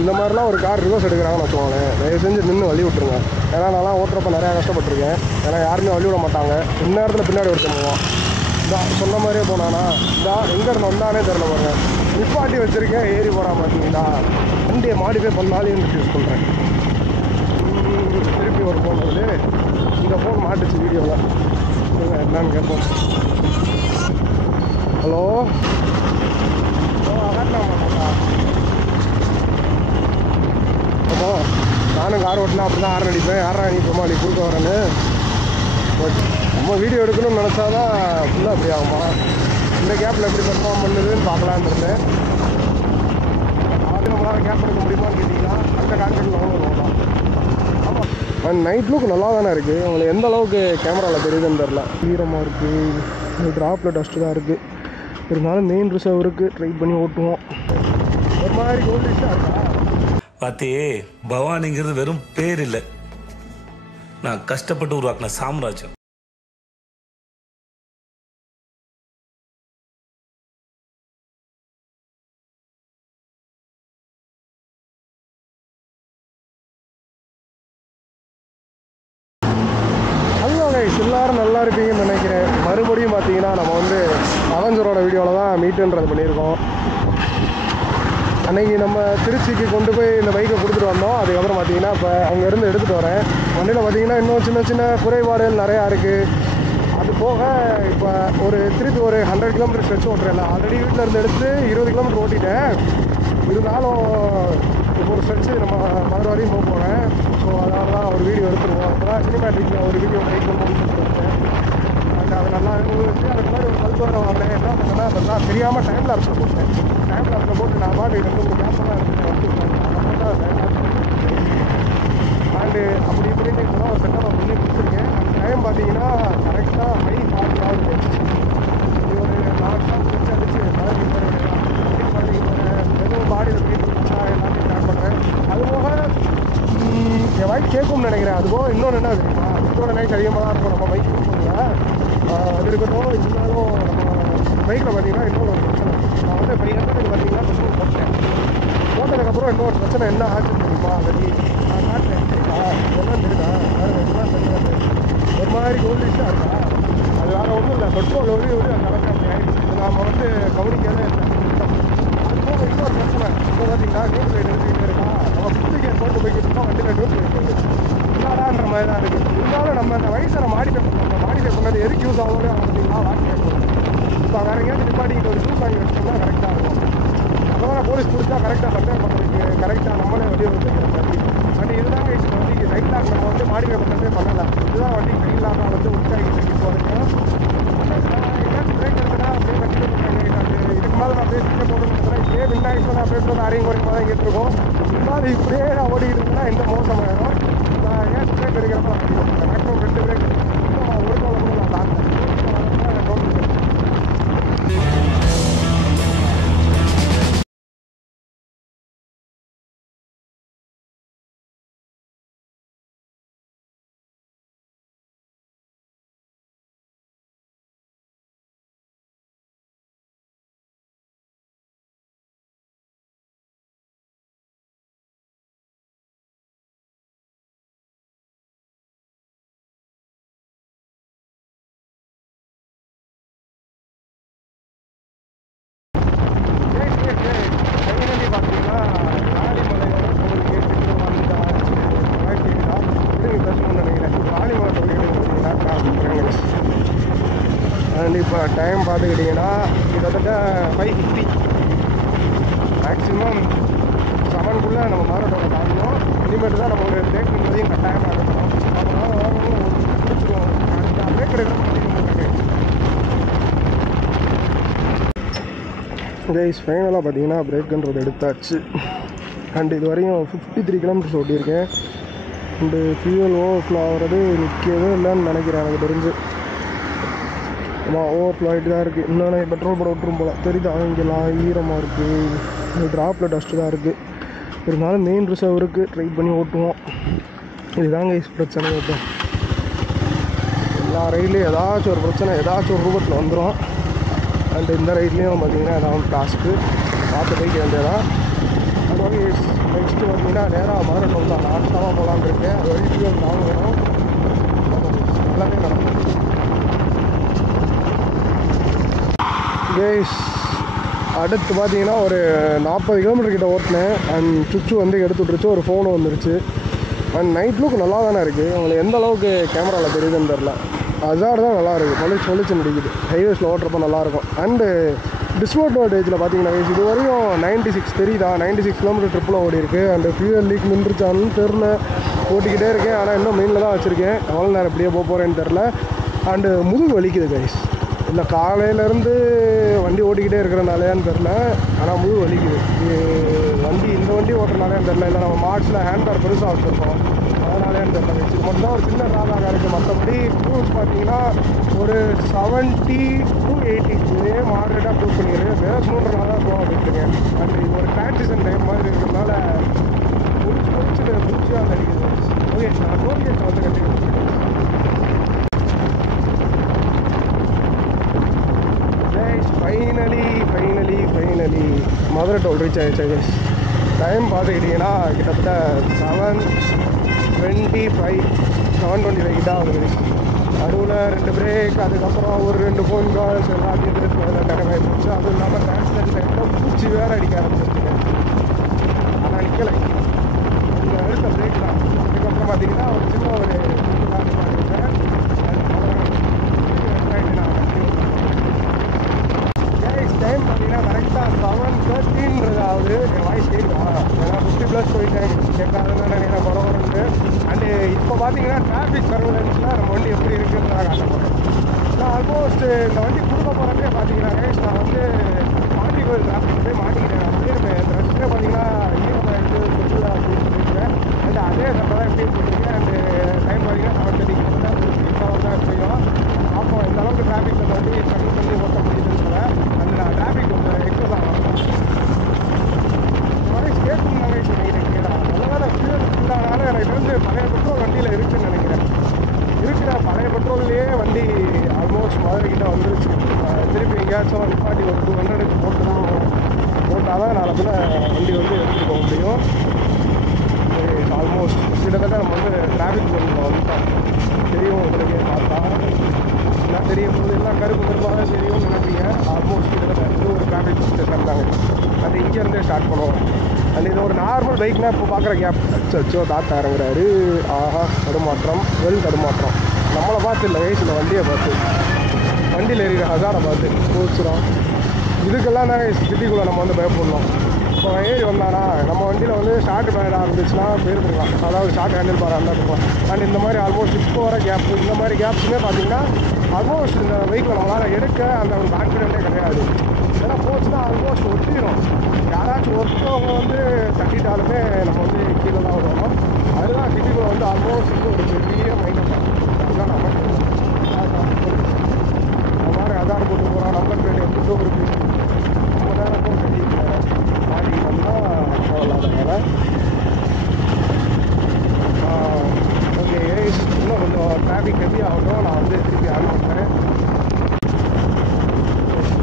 இந்த மாதிரிலாம் ஒரு கார் ரிவர்ஸ் எடுக்கிறாங்கன்னு வச்சுக்கோங்களேன், தயவு செஞ்சு நின்று வழி விட்டுருங்க. ஏன்னா நான்லாம் ஓட்டுறப்ப நிறையா கஷ்டப்பட்டுருக்கேன். ஏன்னா யாருமே வழி விட மாட்டாங்க. இந்நேரத்தில் பின்னாடி ஒருத்தன் போவான். இதான் சொன்ன மாதிரியே போனானா இதான் எங்கேருந்து வந்தானே தெரில பாருங்க. நிப்பாட்டி வச்சுருக்கேன், ஏறி போடா மாட்டீங்களா. வண்டியை மாடிஃபை பண்ணாலும் யூஸ் பண்ணுறேன். திருப்பி ஒரு ஃபோன் வருது. இந்த ஃபோன் மாட்டுச்சு வீடியோவில். என்னன்னு கேட்போம். ஹலோ, அப்போ நானும் கார் ஓட்டினா அப்படி தான் ஆரன் அடிப்பேன். யாரா அடிப்போமா நீ குறுக்க வரேன்னு. நம்ம வீடியோ எடுக்கணும்னு நினச்சாதான் ஃபுல்லாக அப்படி ஆகுமா. இந்த கேப்பில் எப்படி பெர்ஃபார்ம் பண்ணுதுன்னு பார்க்கலான்னு இருந்தேன். அது நம்மளால் கேப் எடுக்க முடியுமான்னு கேட்டிங்கன்னா அந்த கான்டெக்ட் வாங்கணும். ஆமாம், அண்ட் நைட் லுக் நல்லா தானே இருக்குது. உங்களுக்கு எந்த அளவுக்கு கேமராவில் தெரியுதுன்னு தெரில. ஈரமாக இருக்குது, ட்ராப்பில் டஸ்ட்டு தான் இருக்குது. இருந்தாலும் மெயின் ரிசர்வ் இருக்குது, ட்ரை பண்ணி ஓட்டுவோம். ஒரு மாதிரி கோல்டிஷாக இருக்கா பாத்தே. பவானிங்கிறது வெறும் பேர் இல்லை, நான் கஷ்டப்பட்டு உருவாக்கின சாம்ராஜ்யம். எல்லாரும் நல்லா இருப்பீங்கன்னு நினைக்கிறேன். மறுபடியும் பார்த்தீங்கன்னா நம்ம வந்து அவஞ்சரோட வீடியோவில் தான் மீட்டுன்றது பண்ணியிருக்கோம். அன்றைக்கி நம்ம திருச்சிக்கு கொண்டு போய் இந்த பைக்கை கொடுத்துட்டு வந்தோம். அதுக்கப்புறம் பார்த்தீங்கன்னா இப்போ அங்கேருந்து எடுத்துகிட்டு வரேன். வண்டியில் பார்த்தீங்கன்னா இன்னும் சின்ன சின்ன குறைபாடுகள் நிறையா இருக்குது. அது போக இப்போ திருப்பி ஒரு 100 கிலோமீட்டர் ஸ்ட்ரெச் ஓட்டுறேன். ஆல்ரெடி வீட்டில் இருந்து எடுத்து 20 கிலோமீட்டர் ஓட்டிட்டேன். இருந்தாலும் இப்போ ஒரு ஸ்ட்ரெச்சு நம்ம மதுரை வரையும் போக போகிறேன். ஸோ அதனால தான் ஒரு வீடியோ எடுத்துருவோம். அப்போ தான் சினிமேட்டிக்கில் ஒரு வீடியோ ட்ரை பண்ணணும்னு சொல்லிட்டு அண்ட் அது நல்லா இருந்துச்சு. அதுக்கு முன்னாடி ஒரு பல்ப் வேறு வாங்கினேன். என்ன பண்ணேன்னா அதெல்லாம் தெரியாமல் டைம் லாப்ஸில் போட்டேன். டைம் லாப்ஸில் போட்டு நான் பாட்டு 2 கேம்லாம் எடுத்துட்டு அண்டு அப்படி இப்படின்னு இப்போ தான் ஒரு செட்டப் பண்ணி கொடுத்துருக்கேன். அந்த டைம் பார்த்தீங்கன்னா கரெக்டாக ஹை 40 ஆகுது. இது ஒரு 4 ஷாப் வச்சு அடிச்சு எதுவும் பாடியில் போயிட்டு இருந்துச்சா எல்லாத்தையும் ஸ்டார்ட் பண்ணுறேன். அதுபோக என் வாய்ஸ் கேட்கும்னு நினைக்கிறேன். அதுபோக இன்னொன்று என்ன தெரியுமா, இதோட நைட் அதிகமாக தான் இருக்கும் நம்ம பைக் யூஸ் அது இருக்கட்டும். இருந்தாலும் நம்ம பைக்கில் பார்த்தீங்கன்னா இன்னொரு ஒரு பிரச்சனை. நான் வந்து 500 பார்த்தீங்கன்னா பெட்ரோல் போட்டதுக்கப்புறம் இன்னொரு பிரச்சனை என்ன ஆச்சுன்னு தெரியுமா, ஆல்ரெடி நான் காட்டுறேன். என்னன்னு இருக்கா தெரியாது, ஒரு மாதிரி கோல்டிஷாக இருக்கா. அது வேறு ஒன்றும் இல்லை, பெட்ரோல் ஒரு கலக்க அப்படி ஆகிடுச்சு. இது நாம் வந்து கவனிக்கவே இல்லை. அது போக இன்னொரு பிரச்சனை இப்போ பார்த்தீங்கன்னா நியூஸ் லைட் எடுத்துக்கிட்டே இருக்கா. நம்ம புதுக்கே போட்டு போய்கிட்டு இருக்கோம், வண்டியில் நியூஸ் லைட் இருக்குது. இல்லாதான்ற மாதிரி தான் இருக்குது. இருந்தாலும் நம்ம இந்த வயசை மாடிஃபை பண்ணோம். மாடிஃபை பண்ணது எதுக்கு யூஸ் ஆகும்போது அவங்க பார்த்தீங்கன்னா வாங்கி கேட்கணும். இப்போ வேறு எங்கேயாவது நிப்பாட்டிக்கிட்டு ஒரு ஷூஸ் வாங்கி வச்சோம்னா கரெக்டாக இருக்கும். அப்போதான் போலீஸ் பிடிச்சா கரெக்டாக கம்ப்ளைண்ட் பண்ணுறதுக்கு கரெக்டாக நம்மளே வண்டியை வச்சுக்கிறோம். வண்டி இதுதான் இப்போ வண்டிக்கு ரைட் லாக் நம்ம வந்து மாடிஃபை பண்ணுறதே பண்ணலை. இதுதான் வண்டி ரைட் லாக் வந்து உட்காகிட்டு இப்போ வரைக்கும் எங்கேயாச்சும் பிரேக் எடுத்துனா அப்படியே கண்டிப்பாக பண்ணிட்டாங்க. இதுக்கு மேலே நான் பேசிட்டே போகணும்னா இப்படியே விண்டாயிட்டு நான் பேசுகிறது அரையும் குறையுமா தான் கேட்டிருக்கோம். இருந்தாலும் இப்படியே நான் ஓடிக்கிட்டு இருந்தேன்னா எந்த மோசமாயிடும். நான் ஏன் பிரேக் எடுக்கிறப்ப மேக்ஸிமம் 2 பிரேக் ஒரு காலம் கூட நான் தாண்டேன். அண்ட் இப்போ டைம் பார்த்துக்கிட்டிங்கன்னா கிட்டத்தட்ட 5:50. மேக்ஸிமம் 7க்குள்ளே நம்ம மாரட்டோட தாண்டணும். இனிமேட்டு தான் நம்ம ஒரு பிரேக் பண்ணுறதையும் கட்டாயமாக இருக்கணும். அதனால் வாங்கணும் பிடிச்சிருவோம். அந்த பிரேக் எடுக்கிற கைஸ் ஃபைனலாக பார்த்தீங்கன்னா பிரேக்குன்றது எடுத்தாச்சு. அண்ட் இது வரையும் 53 கிலோமீட்டர்ஸ் ஓட்டியிருக்கேன். அண்டு ஃபியூவல் ஓவர்ஃப்ளோ ஆகிறது நிற்கவே இல்லைன்னு நினைக்கிறேன் எனக்கு தெரிஞ்சு. ஆமாம், ஓவர்ஃப்ளோ ஆகிட்டு தான் இருக்குது. இன்னொன்று பெட்ரோல் போட விட்டுரும் போல் தெரியுதா. இங்கெல்லாம் ஈரமாக இருக்குது, ட்ராப்பில் டஸ்ட்டு தான் இருக்குது. இருந்தாலும் மெயின் ரிசர்வ் இருக்குது, ட்ரை பண்ணி ஓட்டுவோம். இதுதாங்க பிரச்சனை. இப்போ எல்லா ரைட்லேயும் ஏதாச்சும் ஒரு பிரச்சனை ஏதாச்சும் ஒரு ரூபத்தில் வந்துடும். அண்ட் இந்த ரைட்லேயும் பார்த்திங்கன்னா ஏதாவது டாஸ்க்கு பார்த்து போய்க்க வேண்டியதான். அது நேராக மதுரை டவுன் தான் லாஸ்ட்டாக போகலான்னு இருக்கேன். அது வரைக்கும் ஃபியூல் வாங்கணும். நல்லாவே நடக்கும். கேஸ் அடுத்து பார்த்தீங்கன்னா ஒரு 40 கிலோமீட்டர் கிட்ட ஓட்டினேன். அண்ட் சுச்சு வந்து எடுத்து விட்டுருச்சு. ஒரு ஃபோனு வந்துருச்சு. அண்ட் நைட் லுக் நல்லா தானே இருக்குது. உங்களுக்கு எந்த அளவுக்கு கேமராவில் தெரியுதுன்னு தெரில. அசார் தான் நல்லா இருக்குது. சொல்லிச்சு முடிக்குது. ஹைவேஸில் ஓட்டுறப்ப நல்லாயிருக்கும். அண்டு டிஸ்அட்வான்டேஜில் பார்த்தீங்கன்னா இது வரையும் 96 தெரியுதா, 96 கிலோமீட்டர் ட்ரிப்பில் ஓடி இருக்குது. அண்டு ஃபியூயல் லீக் நின்றுச்சான்னு தெரில. ஓட்டிக்கிட்டே இருக்கேன். ஆனால் இன்னும் மெயினில் தான் வச்சுருக்கேன். எவ்வளோ நேரம் இப்படியே போக போகிறேன்னு தெரில. அண்டு முதுகு வலிக்குது கைஸ். இல்லை காலையிலேருந்து வண்டி ஓட்டிக்கிட்டே இருக்கிறனாலேயான்னு தெரில. ஆனால் முதுகு வலிக்குது. இந்த வண்டி ஓட்டுறனாலேன்னு தெரில. இல்லை நம்ம மார்ச்சில் ஹேண்ட்பேர் பெருசாக வச்சுருக்கோம் அதனாலேன்னு தெரில. இது மட்டும் தான் ஒரு சின்ன ராதாக இருக்குது. மற்றபடி க்ரூஸ் பார்த்தீங்கன்னா ஒரு 70 to 80 இதே மாடரேட்டாக க்ரூஸ் பண்ணிக்கிறேன். வேறு ஸ்மூட்டராக தான் போக அப்படின்ட்டுருக்கேன். அண்ட் இது ஒரு டிரான்சிஷன் டைம் மாதிரி இருக்கிறதுனால முடிச்சு அந்த அடிக்குது. ஓகே, நான் டோல்கேட் வந்து கட்டிக்கிறேன். ஃபைனலி மதுரை டோல் ரீச் ஆகிடுச்சு கைஸ். டைம் பார்த்துக்கிட்டிங்கன்னா கிட்டத்தட்ட 7:25 கிட்ட ஆகுது. நடுவில் 2 பிரேக், அதுக்கப்புறம் ஒரு 2 ஃபோன் கால்ஸ் எல்லாத்தையும் டைம் ஆகிடுச்சு. அதுவும் இல்லாமல் டிரான்ஸ்லேட் டைமில் பூச்சி வேறு அடிக்க ஆரம்பிச்சிருக்கேன். ஆனால் நிற்கலை. இந்த அடுத்த பிரேக் தான். அதுக்கப்புறம் பார்த்தீங்கன்னா ஒரு சின்ன ஒரு டைம் பார்த்தீங்கன்னா கரெக்டாக 7:13 ஆகுது. என் வாய்ஸ் கேட்கும். ஏன்னா 50+ போயிட்டேன். கேட்காதுன்னு நினைக்கிறேன் பரவாயில்ல. அண்டு இப்போ பார்த்தீங்கன்னா டிராஃபிக் சர்வலன்ஸில் நம்ம வண்டி எப்படி இருக்குன்னு நான் காட்ட போகிறேன். நான் ஆல்மோஸ்ட் இந்த வண்டி கொடுக்க போகிறதே பார்த்தீங்கன்னா நான் வந்து மாட்டி கோயில் டிராஃபிக் போய் மாட்டிக்கிட்டேன். அப்படியே இந்த ரெஸ்ட்டே பார்த்தீங்கன்னா ஈரோட எடுத்து சொல்லிட்டு சொல்லியிருக்கேன். அண்ட் அதே சட்டை தான் எப்படி போட்டிருக்கேன். அண்டு டைம் பார்த்தீங்கன்னா 7:30 தான் செய்யும். அப்போ இந்த அளவுக்கு டிராஃபிக் அந்த வண்டி கம்மி பண்ணி ஓட்ட முடியுதுன்னு சொல்ல. அந்த நான் டிராஃபிக் கொஞ்சம் எக்ஸஸ் ஆகும். இந்த மாதிரி ஸ்டேஷன் நினைக்கிறேன். கேடா அதனால ஃபியூல் ஃபுல்லானால எனக்கு வந்து பழைய பெட்ரோல் வண்டியில் இருக்குதுன்னு நினைக்கிறேன். இருக்கிற பழைய பெட்ரோல்லையே வண்டி ஆல்மோஸ்ட் மதுரைக்கிட்ட வந்துருச்சு. திருப்பி எங்கேயாச்சும் நிப்பாட்டி ஒரு 200க்கு போட்டால் தான் நாளை பின்ன வண்டி வந்து எடுத்துகிட்டு போக முடியும். ஆல்மோஸ்ட் கிட்டத்தட்ட நம்ம வந்து டிராஃபிக் ஜோனில் வந்துட்டோம். தெரியும் உங்களுக்கு பார்த்தா எல்லாம் தெரியும் போது எல்லாம் கருப்பாக தான் தெரியும்னு நினைப்பீங்க. ஆல்மோஸ்ட் கிட்டத்தட்ட ஒரு டிராஃபிக் ஸ்டேஷன் தாங்க. அது இங்கேருந்தே ஸ்டார்ட் பண்ணுவோம். அண்ட் இது ஒரு நார்மல் பைக்னால் இப்போ பார்க்குற கேப் அச்சோ தாத்தா இறங்குறாரு. ஆஹா தடுமாற்றம், தடுமாற்றம். நம்மளை பார்த்து இல்லை வயசில் வண்டியை பார்த்து, வண்டியில் எறிகிற ஹசாரை பார்த்து போச்சுடும். இதுக்கெல்லாம் தான் சிட்டிக்குள்ளே நம்ம வந்து பயப்படணும். இப்போ ஏறி வந்தானா நம்ம வண்டியில் வந்து ஷார்ட் பேட் ஆரம்பிச்சுன்னா போயிருந்துருக்கலாம். அதாவது ஷார்ட் ஹேண்டில் பார் இருந்துருக்கலாம். அண்ட் இந்த மாதிரி ஆல்மோஸ்ட் இப்போ வர கேப்பு, இந்த மாதிரி கேப்ஸுமே பார்த்தீங்கன்னா ஆல்மோஸ்ட் இந்த வெஹிக்கிள் நம்மளால் எடுக்க அந்த ஒரு கான்ஃபிடென்ட்டே கிடையாது. ஏன்னா போச்சுன்னா ஆல்மோஸ்ட் ஒட்டிடும். யாராச்சும் ஒருத்தவங்க வந்து தட்டிட்டாலுமே நம்ம வந்து கீழே தான் விடுவோம். அதுதான் சிட்டிக்குள்ளே வந்து ஆல்மோஸ்ட் வந்து ஒரு பெரிய மைண்ட் தான். அதுதான் நம்ம மாதிரி அதார் போட்டு போகிறோம். நம்பர் பிளேட் எடுத்துகிட்டு ஒரு ரொம்ப நேரம் போய் கட்டி மாடி வந்தால் தேவையில்லாதனால. ஓகே, இன்னும் கொஞ்சம் டிராஃபிக் ஹெவி ஆகட்டும். நான் வந்து திருப்பி ஆன் பண்ணுறேன்.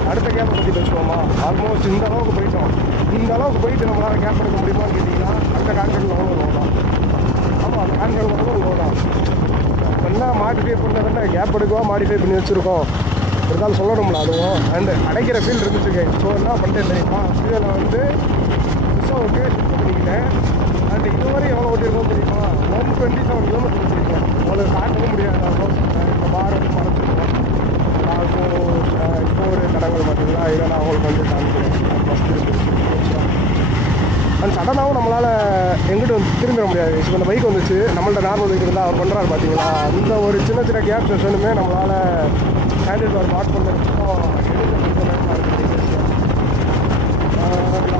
அடுத்த கேப்பை பற்றி பேசுவோமா? ஆல்மோஸ்ட் இந்த அளவுக்கு போயிட்டோம். இந்த அளவுக்கு போயிட்டு நம்மளால் கேப் எடுக்க முடியுமான்னு கேட்டிங்கன்னா அந்த கான்ட்ராக்ட் லோனும் லோ தான். ஆமாம், அந்த கான்ட்ராக்ட் லோனும் லோ தான். எல்லாம் மாடிஃபை பண்ணதுன்னா கேப் எடுக்கவா மாடிஃபை பண்ணி வச்சுருக்கோம். இருந்தாலும் சொல்லணும்ல அதுவும். அண்டு அடைக்கிற ஃபீல் இருந்துச்சுங்க. ஸோ என்ன பண்ணிட்டேன் தெரியுமா, ஃபியூலை வந்து ஓகே ஷிஃப்ட் பண்ணிக்கிட்டேன். அண்ட் இதுவரை எவ்வளோ ஓட்டிருக்கோம் தெரியுமா, 127 கிலோமீட்டர் ஓட்டிருக்கேன். உங்களுக்கு காட்டவும் முடியாது. இந்த பார் வந்து மறைச்சிருக்கோம். இப்போ ஒரு தடங்கள் பார்த்தீங்கன்னா இதை நான் அவங்களுக்கு வந்து காமிக்கிறேன். அண்ட் சடனாகவும் நம்மளால் எங்கிட்ட வந்து திரும்பிட முடியாது. இப்போ இந்த பைக் வந்துச்சு, நம்மள்ட்ட நார்மல் பைக் இருந்தால் அவர் பண்ணுறாரு பார்த்தீங்களா, அந்த ஒரு சின்ன சின்ன கேப் செஷனுமே நம்மளால் ஹேண்டில் பார் மாட் பண்ணுறதுக்கும்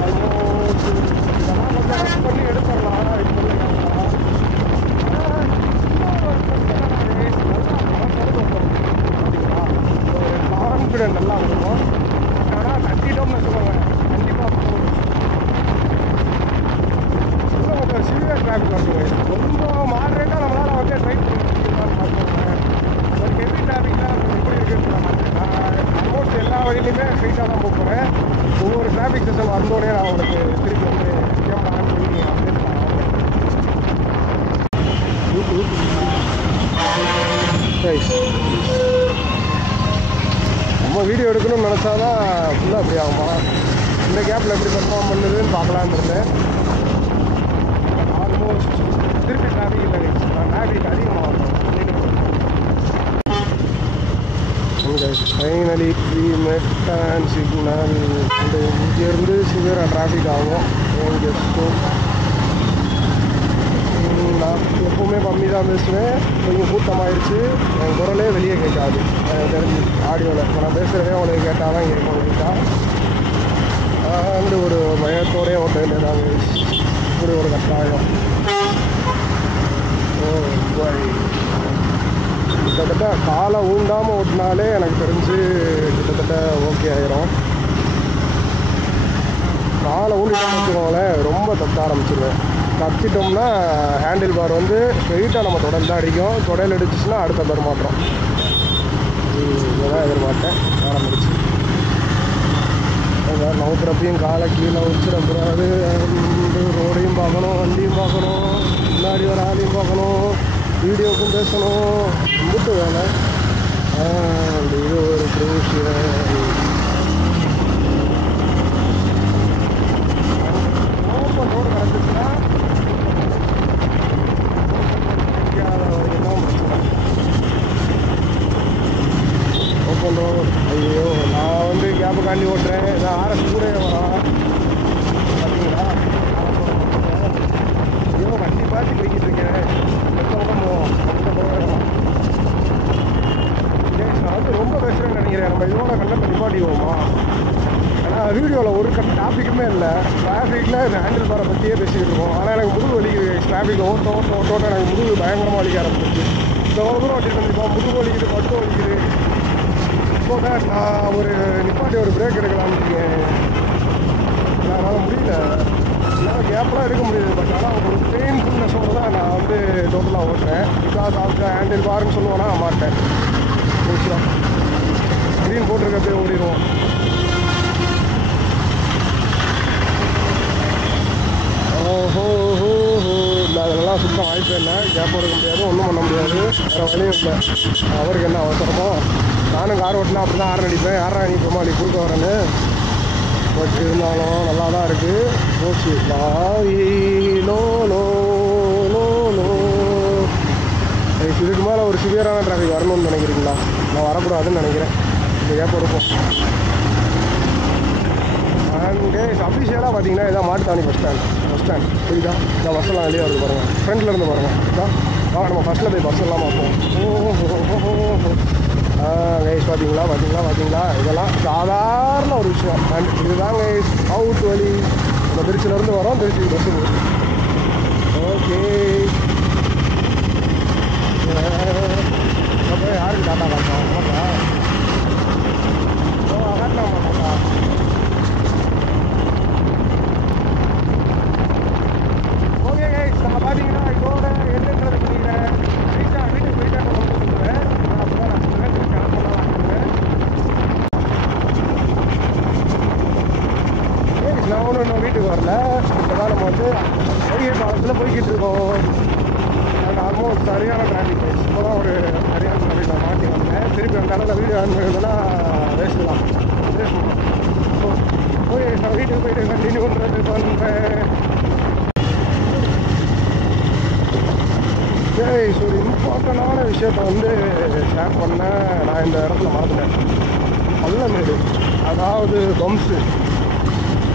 ஆல்மோஸ்ட் இதெல்லாம் கொஞ்சம் ரஷ் பண்ணி எடுத்துடலாம். இப்போ ஒரு கான்ஃபிடென்ட் நல்லா இருக்கும். ஆனால் தட்டிட்டோம்னு வச்சுக்கோங்க கண்டிப்பாக கொஞ்சம் சீரியஸ் டிராஃபிக் வருதுங்க. கொஞ்சம் மாடரேட்டாக நம்மளால் வந்து ட்ரை பண்ணிக்கலாம்னு பார்த்துக்கோங்க. ஒரு ஹெவி டிராஃபிக்லாம் எப்படி இருக்குன்னு ஆல்மோஸ்ட் எல்லா வழியிலையுமே ஸ்ட்ரைட்டாக தான் போகிறேன். ஒவ்வொரு டிராஃபிக் செஷன் வந்தோடனே நான் உங்களுக்கு திருப்பி வந்து கேமரா ஆன் பண்ணி அப்டேட் பண்ணுவேன். வீடியோ எடுக்கணும்னு நினச்சாதான் ஃபுல்லாக அப்படி ஆகுமா. இந்த கேப்பில் எப்படி பெர்ஃபார்ம் பண்ணுதுன்னு பார்க்கலான்னு இருந்தேன். ஆல்மோஸ்ட் திருப்பி டிராஃபிக் இல்லை, டிராஃபிக் அதிகமாகும். ஃபைனலி மெட் அண்ட் சிக்னல். இங்கேருந்து சிவியராக டிராஃபிக் ஆகும். நான் எப்போவுமே கம்மி தான் பேசுவேன். கொஞ்சம் கூட்டமாகிடுச்சு. என் குரலே வெளியே கேட்காது தெரிஞ்சு ஆடியோவில். இப்போ நான் பேசுகிறதே உங்களுக்கு கேட்டால் தான் கேட்கும். கேட்டால் அந்த ஒரு பயத்தோடய ஓட்ட வேண்டியதாங்க. இப்படி ஒரு கட்டாயம். கிட்டத்தட்ட காலை ஊண்டாமல் ஓட்டினாலே எனக்கு தெரிஞ்சு கிட்டத்தட்ட ஓகே ஆயிரும். காலை ஊண்டிட்டோம்னு வச்சுக்கோங்களேன், ரொம்ப தட்ட ஆரம்பிச்சிடுவேன். கத்திட்டோம்னா ஹேண்டில் பார் வந்து ஸ்ட்ரெயிட்டாக நம்ம தொடர்ந்து தான் அடிக்கும். தொடையில் அடிச்சிச்சுன்னா அடுத்த பெருமாற்றம். இதெல்லாம் எதிர்பார்த்தேன். ஆரம்பிச்சு நவுத்துறப்பையும் காலை கீழே வச்சிடக்கூடாது. ரோடையும் பார்க்கணும், வண்டியும் பார்க்கணும், முன்னாடி ஒரு ஆளையும் பார்க்கணும், வீடியோக்கும் பேசணும். முட்டு வேலை. இது ஒரு க்ரூஷியல். ஓப்பன் ரோடு கிடச்சிச்சுன்னா வரைக்கும் பிரச்சனை. ஓப்பன் ரோடு ஐயோ, நான் வந்து கேப்பு காண்டி ஓட்டுறேன். நான் ஆர்எஸ் கூட வரான் பார்த்தீங்களா? ஐயோ வண்டி பார்த்து போய்கிட்டு இருக்கேன். நான் வந்து ரொம்ப பேசுகிறேன்னு நினைக்கிறேன். நம்ம இதோட கண்டத்தை நிப்பாட்டிடுவோமா? ஏன்னா வீடியோவில் ஒரு டாப்பிக்குமே இல்லை. டிராஃபிக்கில் இந்த ஹேண்டில் பாரை பற்றியே பேசிக்கிட்டு இருக்கோம். ஆனால் எனக்கு முதுகு வலிக்குது. டிராஃபிக் ஓட்ட எனக்கு முதுகு பயங்கரமாக வலிக்க ஆரம்பிச்சிச்சு. இந்த தூரம் ஓட்டிட்டு இருந்துப்போம், முதுகு வலிக்குது, பட்டு வலிக்குது. இப்போ நான் ஒரு நிப்பாட்டி ஒரு பிரேக் எடுக்கலாம்னு இருக்கேன். அதனால் முடியல. என்னால் கேப்லாம் எடுக்க முடியுது. பட் ஆனால் ஒரு பெயின்ஃபுல்னஸோடு தான் நான் வந்து டோட்டலாக ஓட்டுறேன். பிகாஸ் ஆஃப் த ஹேண்டில் பார்னு சொல்லுவேன்னா மாட்டேன். ஸ்க்ரீன் போட்டிருக்க அப்படியே ஓடிடுவோம். ஓஹோ ஹோ ஹோ. இல்லை அதெல்லாம் சுத்தம் வாய்ப்பே இல்லை. கேப் எடுக்க முடியாது, ஒன்றும் பண்ண முடியாது. வேறு வழியும் இல்லை. அவருக்கு என்ன அவசரமோ? நானும் கார் ஓட்டினா அப்படி தான் ஆரன் அடிப்பேன். யாரா அடிப்போமா நீ குறுக்க வரேன்னு. பட் இருந்தாலும் நல்லா தான் இருக்குது. போச்சு லோ லோ லோ லோ. இதுக்கு மேலே ஒரு சிவியரான டிராஃபிக் வரணும்னு நினைக்கிறீங்களா? நான் வரக்கூடாதுன்னு நினைக்கிறேன். இந்த கேப் எடுப்போம். அங்கே அஃபிஷியலாக பார்த்தீங்கன்னா இதான் மாட்டுத்தாவணி பஸ் ஸ்டாண்ட் புரியுதா? இந்த பஸ்ஸெல்லாம் வெளியே வருது பாருங்கள். ஃப்ரண்ட்டில் இருந்து பாருங்கள். இதான் நம்ம ஃபஸ்ட்டில் போய் பஸ் எல்லாம் பார்ப்போம். கைஸ் பார்த்தீங்களா? இதெல்லாம் சாதாரண ஒரு விஷயம். அண்ட் இதுதான் கைஸ் அவுட் வழி. இந்த திருச்சியிலேருந்து வரோம். திருச்சி பஸ்ஸு போகுது. ஓகே, யாருக்கு டாட்டா காட்டலாம்? காட்டலாம் மாட்டா. ஓகே கைஸ், நான் பார்த்தீங்கன்னா இதோட என்னன்றது பண்ணிக்கிறேன். வீட்டுக்கு போயிட்டு சொல்லுவேன். அப்போ தான் நான் சொல்லுவேன். நான் ஒன்றும் வீட்டுக்கு வரல. இப்போ தான் நம்ம வந்து வைகை பாலத்தில் போய்கிட்டு இருக்கோம். அது ஆல்மோஸ்ட் சரியான டிராஃபிக் கைஸ். இப்போ தான் ஒரு சரியான டிராஃபிக் நான் மாட்டி வந்தேன். திருப்பி அந்த இடத்துல வீடியோ ஆன் பண்ணுறதுனா பேசலாம். ஓகே, நான் வீட்டுக்கு போயிட்டு கண்டினியூ பண்ணுறேன். கைஸ், ஒரு இம்பார்ட்டண்டான விஷயத்த வந்து ஷேர் பண்ணேன். நான் இந்த இடத்துல மறந்துட்டேன். பள்ளமேடு, அதாவது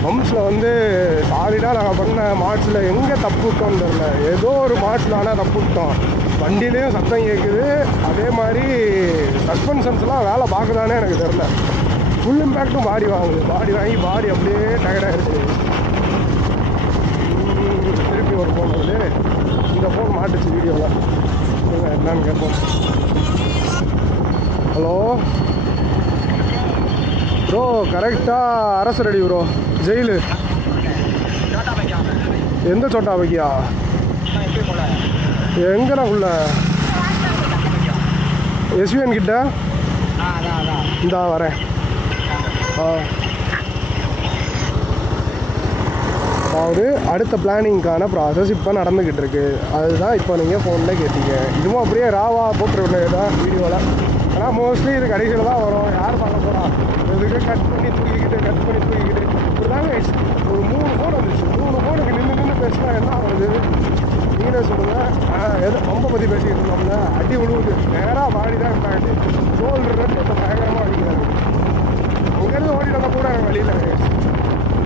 பம்ப்ஸில் வந்து சாலிடாக நாங்கள் பண்ண மார்ட்ஸில் எங்கே தப்பு விட்டோம்னு தெரியல. ஏதோ ஒரு மார்ட்ஸில் ஆனால் தப்பு விட்டோம். வண்டியிலையும் சத்தம் கேட்குது. அதே மாதிரி சஸ்பென்ஷன்ஸ்லாம் வேலை பார்க்குதானே எனக்கு தெரில. ஃபுல் இம்பேக்டும் பாடி வாங்குது. பாடி அப்படியே டயர்டாகிடுச்சு. திருப்பி ஒரு ஃபோன் வருது. இந்த ஃபோன் மாட்டுச்சு வீடியோவில். என்னன்னு கேட்போம். ஹலோ ப்ரோ, கரெக்டாக அரசு ரெடி ப்ரோ. ஜெயிலு எந்த சோட்டா பைக்கியா? எங்கடா உள்ள? எஸ்விஎன் கிட்ட இந்தா வரேன். அதாவது அடுத்த பிளானிங்க்கான ப்ராசஸ் இப்போ நடந்துக்கிட்டு இருக்கு. அதுதான் இப்போ நீங்கள் ஃபோனில் கேட்டீங்க. இதுவும் அப்படியே ராவா போட்டுருவேன் தான் வீடியோவில். ஆனால் மோஸ்ட்லி இது கடைசியில் தான் வரும். யார் பார்க்க போகிறா? இதுக்கு கட் பண்ணி தூக்கிக்கிட்டு இப்படி தாங்க ஒரு 3 ஃபோன் வந்துச்சு. 3 ஃபோனுக்கு நின்று பேசினா என்ன ஆகுது நீங்களே சொல்லுங்கள். எது ரொம்ப பற்றி பேசிக்கிட்டு இருந்தோம்னா அடி விழுவுது. நேராக பாடி தான் இருந்தாங்க. ஷோல்டர் ரொம்ப பயங்கரமாக அடிக்கிறாங்க. இங்கேருந்து ஓடி வந்தால் கூட வழியில்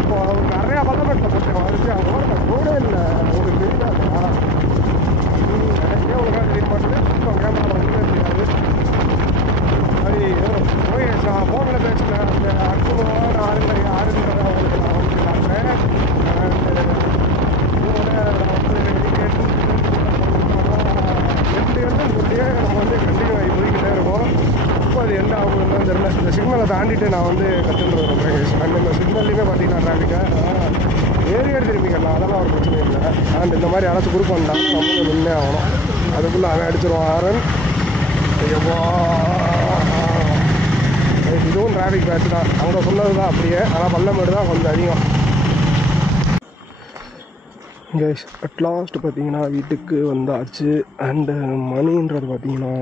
இப்போ அவர் நிறையா பள்ளமெட்டில் போட்டேன் வந்துச்சு. அங்கே ஓட ரோடே இல்லை. உங்களுக்கு தெரியாதா? எனக்கே ஒழுங்காக தெரிய மாட்டேங்குது. இப்போ கேமரா வந்து தெரியாது. அது போய் நான் ஃபோனில் பேசினேன். அந்த அற்புதமான ஆறுங்களை அவங்களுக்கு நான் வந்து காட்டுறேன். இதோட நான் வந்து சொல்லியே நம்ம வந்து கண்டினியூ ஆகி போய்கிட்டே இருக்கோம். இப்போ அது என்ன ஆகுதுன்னு தெரியல. இந்த சிக்னலை தாண்டிட்டு நான் வந்து கற்றுட்டு வரேன். அண்ட் இந்த சிக்னல்லையுமே பார்த்தீங்கன்னா டிராஃபிக்காக ஏரியா திரும்பிக்கலாம். அதெல்லாம் ஒரு பிரச்சனை இல்லை. அண்ட் இந்த மாதிரி யாராச்சும் குரூப் வந்தால் நம்மளும் நின்னே ஆகணும். அதுக்குள்ளே அவன் அடிச்சிருவான் ஆரன். இதுவும் டிராஃபிக் பேட்ச் தான். அங்கே சொன்னது தான் அப்படியே. ஆனால் பள்ளமேடு தான் கொஞ்சம் அதிகம். கைஸ் அட்லாஸ்ட் பார்த்தீங்கன்னா வீட்டுக்கு வந்தாச்சு. அண்டு மணின்றது பார்த்தீங்கன்னா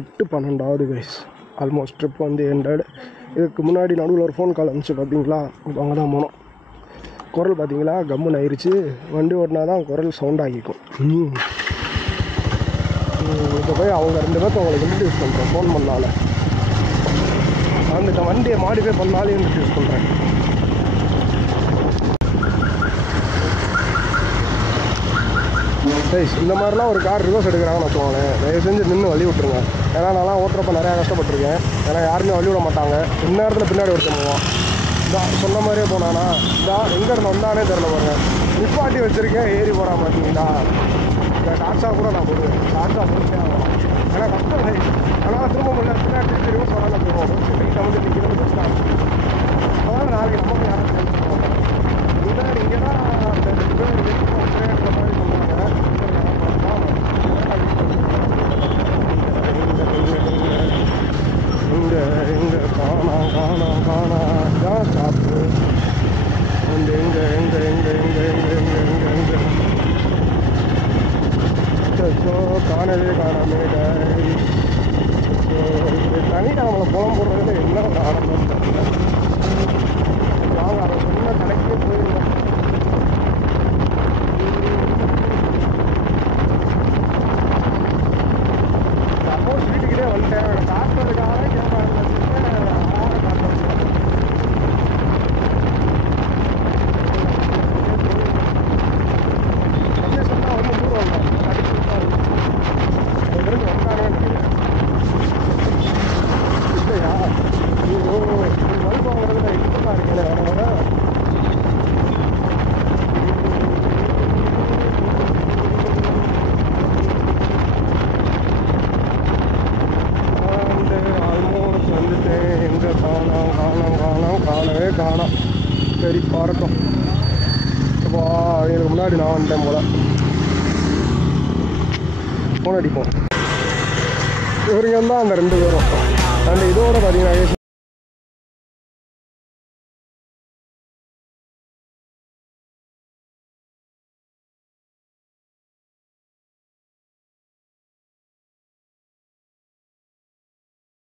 8:12 கைஸ். ஆல்மோஸ்ட் ட்ரிப் வந்து எண்டட். இதுக்கு முன்னாடி நடுவில் ஒரு ஃபோன் கால் வந்துச்சு பார்த்தீங்களா? இப்போ அங்கே தான் போனோம். குரல் பார்த்தீங்களா கம்முன்னு ஆயிடுச்சு. வண்டி ஓட்டினா தான் குரல் சவுண்ட் ஆகிக்கும். இப்போ போய் அவங்க 2 பேர்த்து அவங்களுக்கு இன்ட்ரடியூஸ் பண்ணுறேன். ஃபோன் பண்ணால அந்த வண்டியை மாடிஃபை பண்ணாலே இன்ட்ரடியூஸ் பண்ணுறேன். கைஸ் இந்த மாதிரிலாம் ஒரு கார் ரிவர்ஸ் எடுக்கிறாங்கன்னு வச்சுக்கோங்களேன். தயவு செஞ்சு நின்று வழி விட்டுருங்க. ஏன்னா நான்லாம் ஓட்டுறப்ப நிறையா கஷ்டப்பட்டுருக்கேன். ஏன்னா யாருமே வழி விட மாட்டாங்க. இந்நேரத்தில் பின்னாடி ஒருத்தன் போவான். இதான் சொன்ன மாதிரியே போனானா இதான் எங்கேருந்து வந்தானே தெரில பாருங்க. நிப்பாட்டி வச்சுருக்கேன். ஏறி போடா மாட்டீங்களா? இந்த டாக்ஸா கூட நான் போடுவேன். டாக்ஸா போட்டே ஆகணும். ஏன்னா கஷ்டம் இல்லை. ஆனால் திரும்ப முடியல. பின்னாடி திரும்ப சொல்லாமல் போவோம். வீட்டில் வந்து நிற்கிறது பெஸ்ட்டாக. அதனால் நாளைக்கு நமக்கு யாரும் தெரிஞ்சுக்கணும். இங்கே தான் அந்த 2 பேர் எடுத்துகிற மாதிரி சொன்னாங்க. இங்கே காணா தான் ஸ்டாப்பு. அண்டு எங்கே காணவே காணாமே. தனியாக நம்மளை புலம் போடுறதுல என்ன ஒரு ஆரம்பம் தெரியல. வாங்க அதை சொன்ன கடைக்கே போயிருந்தோம். சப்போஸ் வீட்டுக்கிட்டே வந்துட்டேன். காட்டுறதுக்காக கேமரா சொன்னால் வந்து தூரம் வந்தோம். அடிச்சு வந்தானே இல்லையா? வலுப்பு வாங்குறதுல இன்ட்ரெஸ்டாக இருக்கல. ஆல்மோஸ்ட் வந்துட்டேன். எங்கே காணவே காணோம். சரி வரட்டும். இப்போ எனக்கு முன்னாடி நான் வந்துட்டேன் போல். ஃபோன் அடிப்போம். இவருங்க தான் அந்த 2 பேரும். அண்ட் இதோட பார்த்தீங்கன்னா